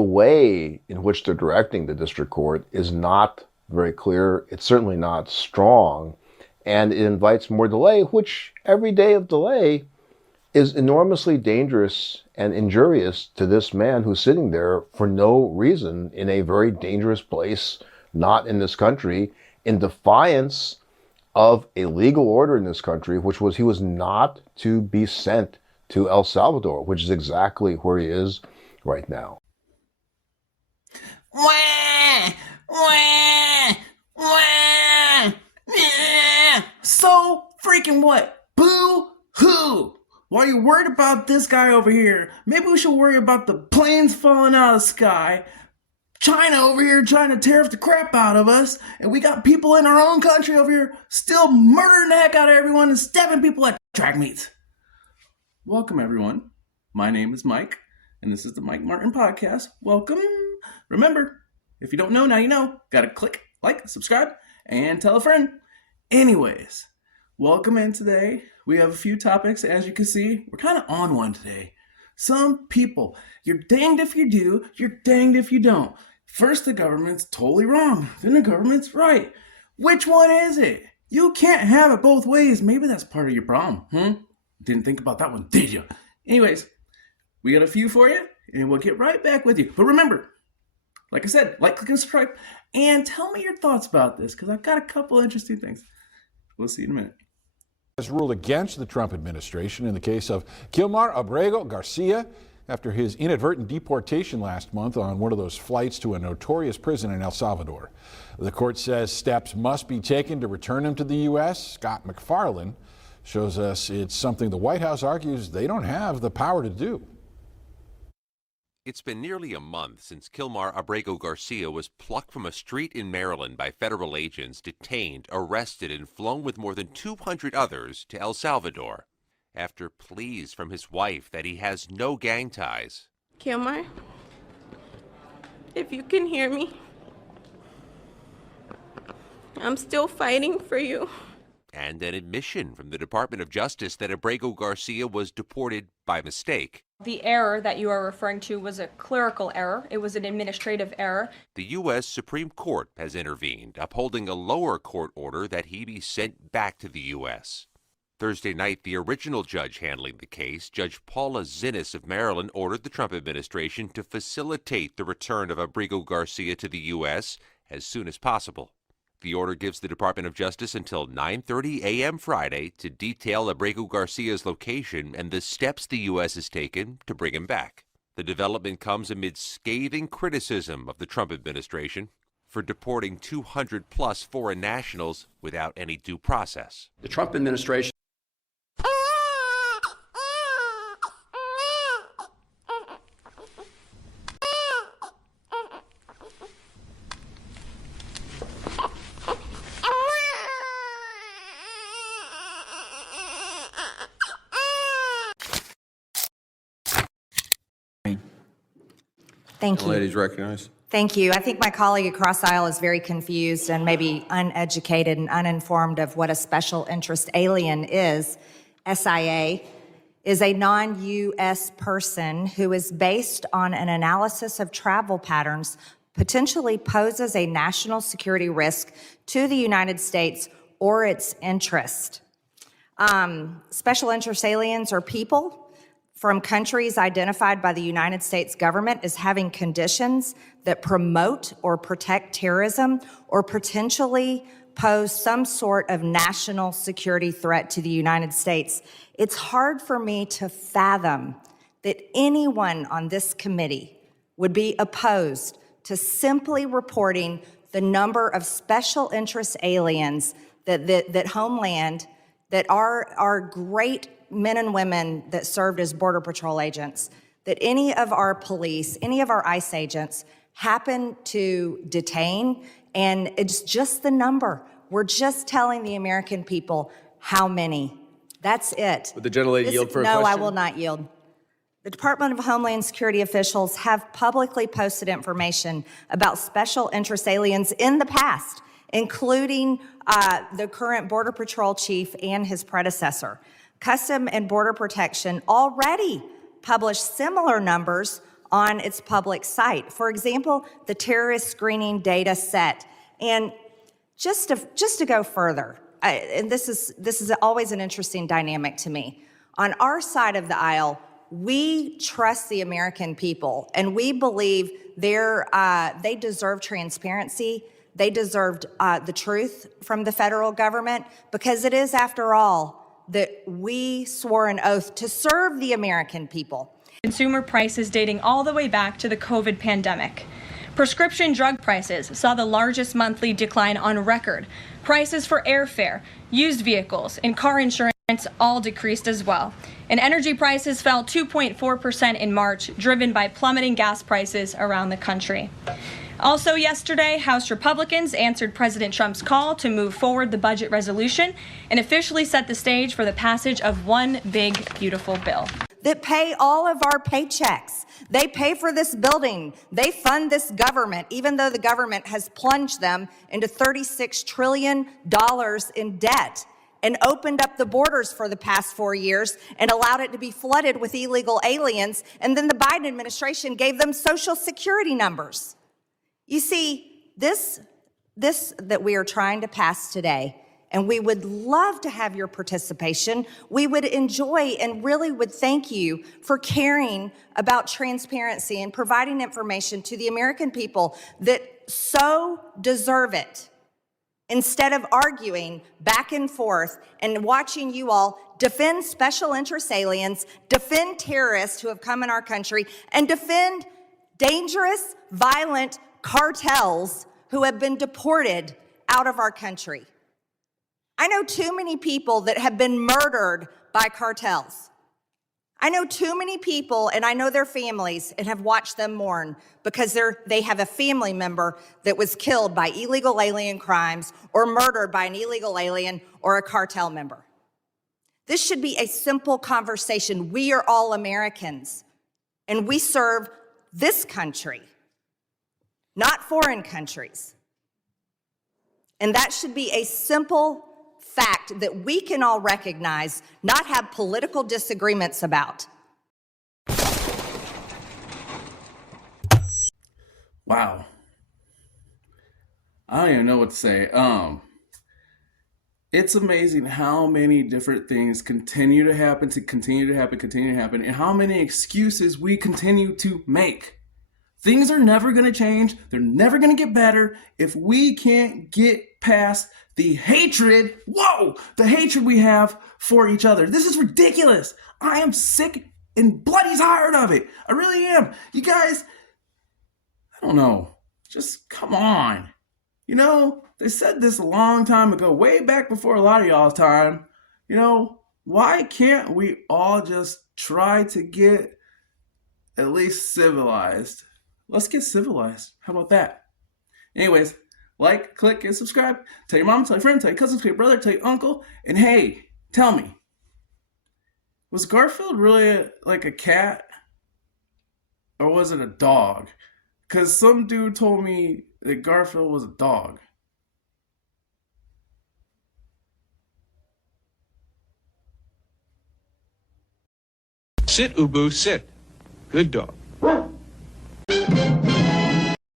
the way in which they're directing the district court is not very clear. It's certainly not strong, and it invites more delay, which every day of delay is enormously dangerous and injurious to this man who's sitting there for no reason in a very dangerous place, not in this country, in defiance of a legal order in this country, which was he was not to be sent to El Salvador, which is exactly where he is right now. Wah! Wah! Wah! Yeah! So freaking what? Boo-hoo! Why are you worried about this guy over here? Maybe we should worry about the planes falling out of the sky. China over here trying to tariff the crap out of us, and we got people in our own country over here still murdering the heck out of everyone and stabbing people at track meets. Welcome, everyone. My name is Mike, and this is the Mike Martin Podcast. Welcome. Remember, if you don't know, now you know. Gotta click, like, subscribe, and tell a friend. Anyways, welcome in today. We have a few topics. As you can see, we're kind of on one today. Some people, you're danged if you do, you're danged if you don't. First, the government's totally wrong. Then the government's right. Which one is it? You can't have it both ways. Maybe that's part of your problem. Didn't think about that one, did you? Anyways, we got a few for you, and we'll get right back with you. But remember, like I said, like, click, and subscribe, and tell me your thoughts about this, because I've got a couple interesting things. We'll see you in a minute. Has ruled against the Trump administration in the case of Kilmar Abrego Garcia after his inadvertent deportation last month on one of those flights to a notorious prison in El Salvador. The court says steps must be taken to return him to the U.S. Scott McFarlane shows us it's something the White House argues they don't have the power to do. It's been nearly a month since Kilmar Abrego Garcia was plucked from a street in Maryland by federal agents, detained, arrested, and flown with more than 200 others to El Salvador after pleas from his wife that he has no gang ties. Kilmar, if you can hear me, I'm still fighting for you. And an admission from the Department of Justice that Abrego Garcia was deported by mistake. The error that you are referring to was a clerical error. It was an administrative error. The U.S. Supreme Court has intervened, upholding a lower court order that he be sent back to the U.S. Thursday night, the original judge handling the case, Judge Paula Zinnes of Maryland, ordered the Trump administration to facilitate the return of Abrego Garcia to the U.S. as soon as possible. The order gives the Department of Justice until 9:30 a.m. Friday to detail Abrego Garcia's location and the steps the U.S. has taken to bring him back. The development comes amid scathing criticism of the Trump administration for deporting 200-plus foreign nationals without any due process. The Trump administration Thank you. Ladies recognized. Thank you. I think my colleague across the aisle is very confused and maybe uneducated and uninformed of what a special interest alien is. SIA is a non-U.S. person who is based on an analysis of travel patterns, potentially poses a national security risk to the United States or its interest. Special interest aliens are people from countries identified by the United States government as having conditions that promote or protect terrorism or potentially pose some sort of national security threat to the United States. It's hard for me to fathom that anyone on this committee would be opposed to simply reporting the number of special interest aliens that Homeland, that are great men and women that served as Border Patrol agents, that any of our police, any of our ICE agents happen to detain, and it's just the number. We're just telling the American people how many. That's it. Would the gentlelady yield for a question? question? No, I will not yield. The Department of Homeland Security officials have publicly posted information about special interest aliens in the past, including the current Border Patrol chief and his predecessor. Custom and Border Protection already published similar numbers on its public site. For example, the terrorist screening data set. And just to go further, and this is always an interesting dynamic to me. On our side of the aisle, we trust the American people, and we believe they deserve transparency. They deserve the truth from the federal government, because it is, after all, that we swore an oath to serve the American people. Consumer prices dating all the way back to the COVID pandemic. Prescription drug prices saw the largest monthly decline on record. Prices for airfare, used vehicles, and car insurance all decreased as well. And energy prices fell 2.4% in March, driven by plummeting gas prices around the country. Also yesterday, House Republicans answered President Trump's call to move forward the budget resolution and officially set the stage for the passage of one big, beautiful bill. That pay all of our paychecks. They pay for this building. They fund this government, even though the government has plunged them into $36 trillion in debt and opened up the borders for the past 4 years and allowed it to be flooded with illegal aliens. And then the Biden administration gave them Social Security numbers. You see, this that we are trying to pass today, and we would love to have your participation. We would enjoy and really would thank you for caring about transparency and providing information to the American people that so deserve it, instead of arguing back and forth and watching you all defend special interest aliens, defend terrorists who have come in our country, and defend dangerous, violent cartels who have been deported out of our country. I know too many people that have been murdered by cartels. I know too many people, and I know their families, and have watched them mourn because they have a family member that was killed by illegal alien crimes or murdered by an illegal alien or a cartel member. This should be a simple conversation. We are all Americans, and we serve this country, not foreign countries. And that should be a simple fact that we can all recognize, not have political disagreements about. Wow. I don't even know what to say. It's amazing how many different things continue to happen, and how many excuses we continue to make. Things are never going to change. They're never going to get better if we can't get past the hatred, the hatred we have for each other. This is ridiculous. I am sick and bloody tired of it. I really am. You guys, I don't know. Just come on. You know, they said this a long time ago, way back before a lot of y'all's time. You know, why can't we all just try to get at least civilized? Let's get civilized. How about that? Anyways, like, click, and subscribe. Tell your mom, tell your friend, tell your cousin, tell your brother, tell your uncle. And hey, tell me, was Garfield really like a cat? Or was it a dog? Because some dude told me that Garfield was a dog. Sit, Ubu, sit. Good dog.